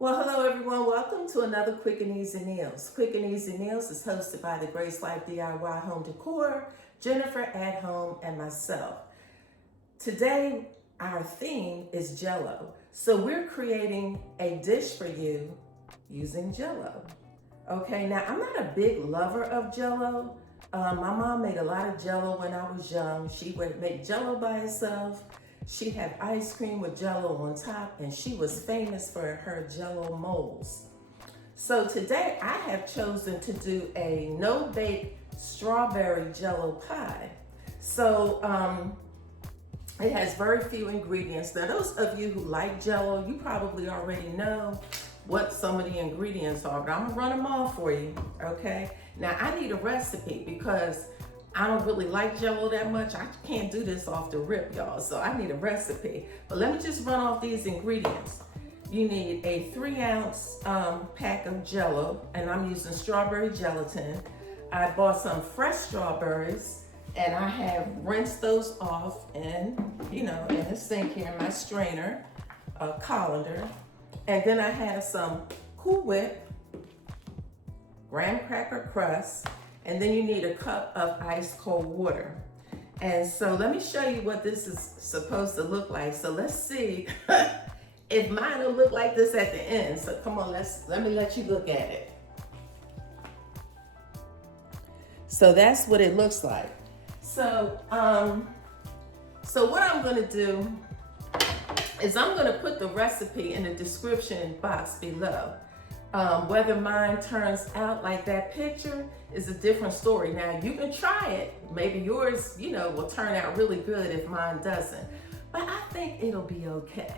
Well, hello everyone. Welcome to another Quick and Easy Meals. Quick and Easy Meals is hosted by the Grace Life DIY Home Decor, Jennifer at Home, and myself. Today, our theme is Jello. So we're creating a dish for you using Jello. Okay, now I'm not a big lover of Jello. My mom made a lot of Jello when I was young. She would make Jello by herself. She had ice cream with Jello on top, and she was famous for her Jello molds. So today I have chosen to do a no-bake strawberry Jello pie. So it has very few ingredients. Now those of you who like Jello, you probably already know what some of the ingredients are, but I'm gonna run them all for you, okay? Now I need a recipe because I don't really like Jello that much. I can't do this off the rip, y'all, so I need a recipe. But let me just run off these ingredients. You need a 3-ounce pack of Jello, and I'm using strawberry gelatin. I bought some fresh strawberries, and I have rinsed those off in the sink here, in my strainer, colander. And then I have some Cool Whip, graham cracker crust, and then you need a cup of ice cold water. And so let me show you what this is supposed to look like. So let's see if mine will look like this at the end. So come on, let me let you look at it. So that's what it looks like. So what I'm gonna do is I'm gonna put the recipe in the description box below. Whether mine turns out like that picture is a different story. Now you can try it. Maybe yours, will turn out really good if mine doesn't. But I think it'll be okay.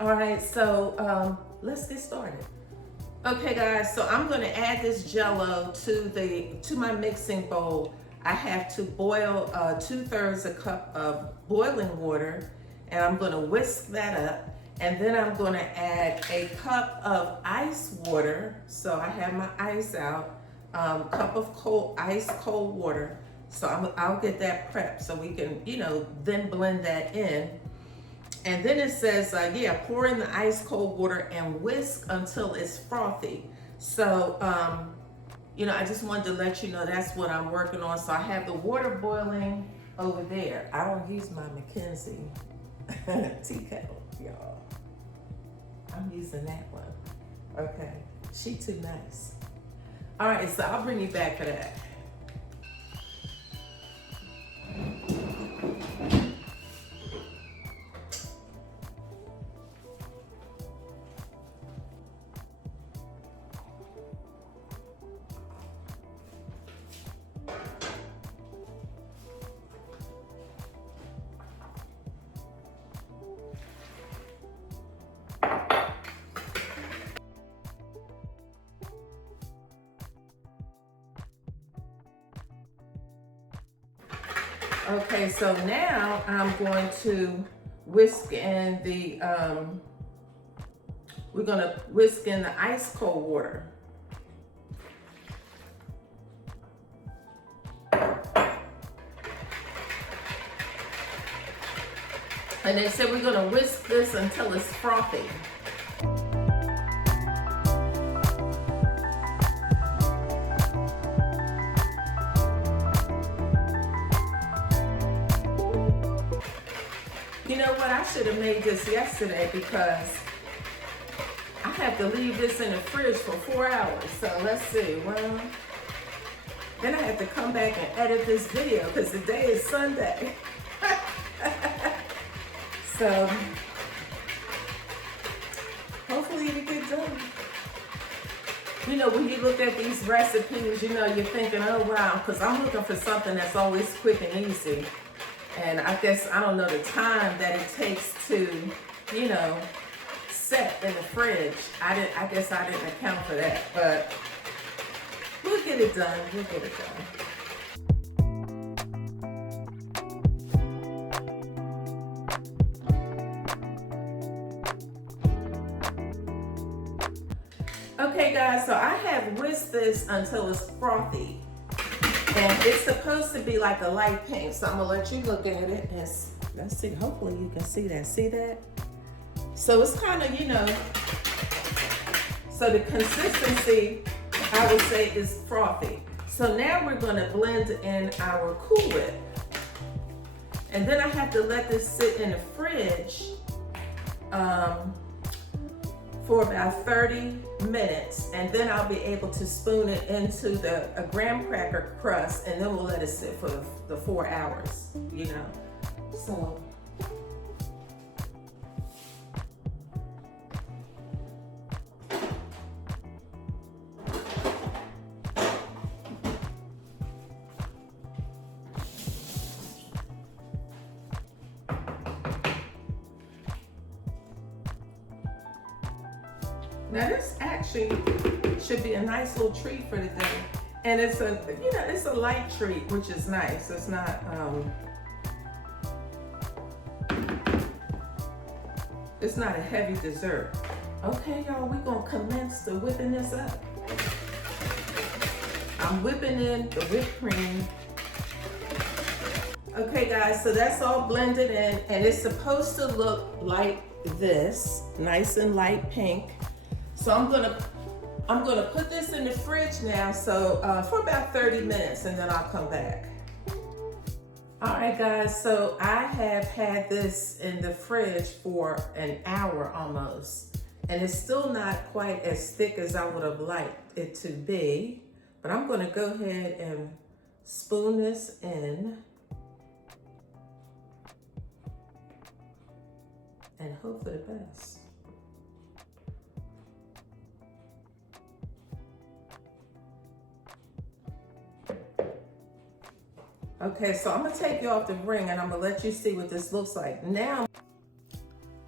All right, so let's get started. Okay guys, so I'm gonna add this Jello to my mixing bowl. I have to boil 2/3 a cup of boiling water, and I'm gonna whisk that up. And then I'm gonna add a cup of ice water. So I have my ice out, cup of ice cold water. So I'll get that prepped so we can, then blend that in. And then it says, pour in the ice cold water and whisk until it's frothy. So, I just wanted to let you know that's what I'm working on. So I have the water boiling over there. I don't use my McKenzie tea kettle, y'all. I'm using that one. Okay, she too nice. All right, so I'll bring you back for that. Okay, so now I'm going to whisk in we're gonna whisk in the ice cold water. And they said we're gonna whisk this until it's frothy. You know what, I should have made this yesterday because I have to leave this in the fridge for 4 hours. So let's see, well, then I have to come back and edit this video because today is Sunday. So hopefully it'll get done. When you look at these recipes, you're thinking, oh wow, because I'm looking for something that's always quick and easy. And I guess, I don't know the time that it takes to, set in the fridge. I guess I didn't account for that, but we'll get it done. Okay guys, so I have whisked this until it's frothy. And it's supposed to be like a light pink, so I'm gonna let you look at it and let's see, hopefully you can see that. See that? So it's kind of, so the consistency, I would say, is frothy. So now we're gonna blend in our Cool Whip. And then I have to let this sit in the fridge for about 30 minutes. And then I'll be able to spoon it into a graham cracker crust, and then we'll let it sit for the 4 hours, So. Now this actually should be a nice little treat for the day. And it's a light treat, which is nice. It's not, it's not a heavy dessert. Okay, y'all, we're gonna commence the whipping this up. I'm whipping in the whipped cream. Okay guys, so that's all blended in, and it's supposed to look like this, nice and light pink. So I'm gonna put this in the fridge now, so for about 30 minutes, and then I'll come back. All right guys, so I have had this in the fridge for an hour almost, and it's still not quite as thick as I would have liked it to be, but I'm gonna go ahead and spoon this in and hope for the best. Okay, so I'm gonna take you off the ring and I'm gonna let you see what this looks like. Now,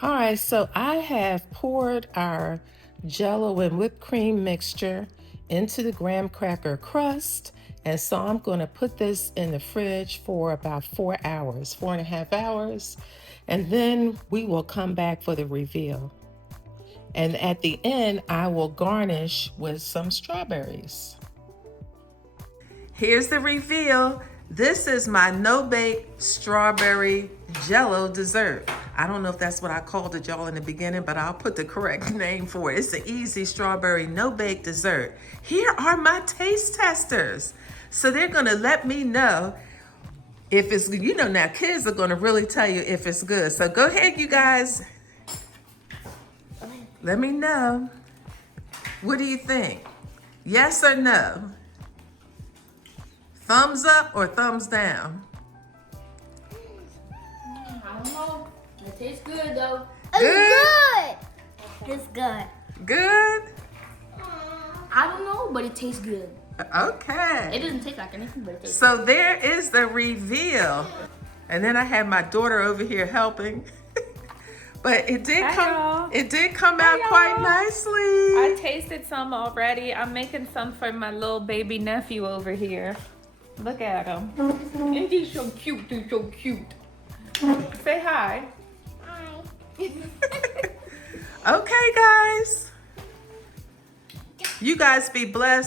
all right, so I have poured our Jello and whipped cream mixture into the graham cracker crust. And so I'm gonna put this in the fridge for about 4 hours, 4.5 hours. And then we will come back for the reveal. And at the end, I will garnish with some strawberries. Here's the reveal. This is my No-Bake Strawberry Jello dessert. I don't know if that's what I called it, y'all, in the beginning, but I'll put the correct name for it. It's an easy strawberry no-bake dessert. Here are my taste testers. So they're gonna let me know if it's, now kids are gonna really tell you if it's good. So go ahead, you guys. Let me know. What do you think? Yes or no? Thumbs up or thumbs down? I don't know. It tastes good though. It's good. It's good. Good? I don't know, but it tastes good. Okay. It doesn't taste like anything, but it tastes So there is the reveal. And then I have my daughter over here helping. But it did come out quite nicely. I tasted some already. I'm making some for my little baby nephew over here. Look at him. And he's so cute, he's so cute. Say hi. Hi. Okay, guys. You guys be blessed.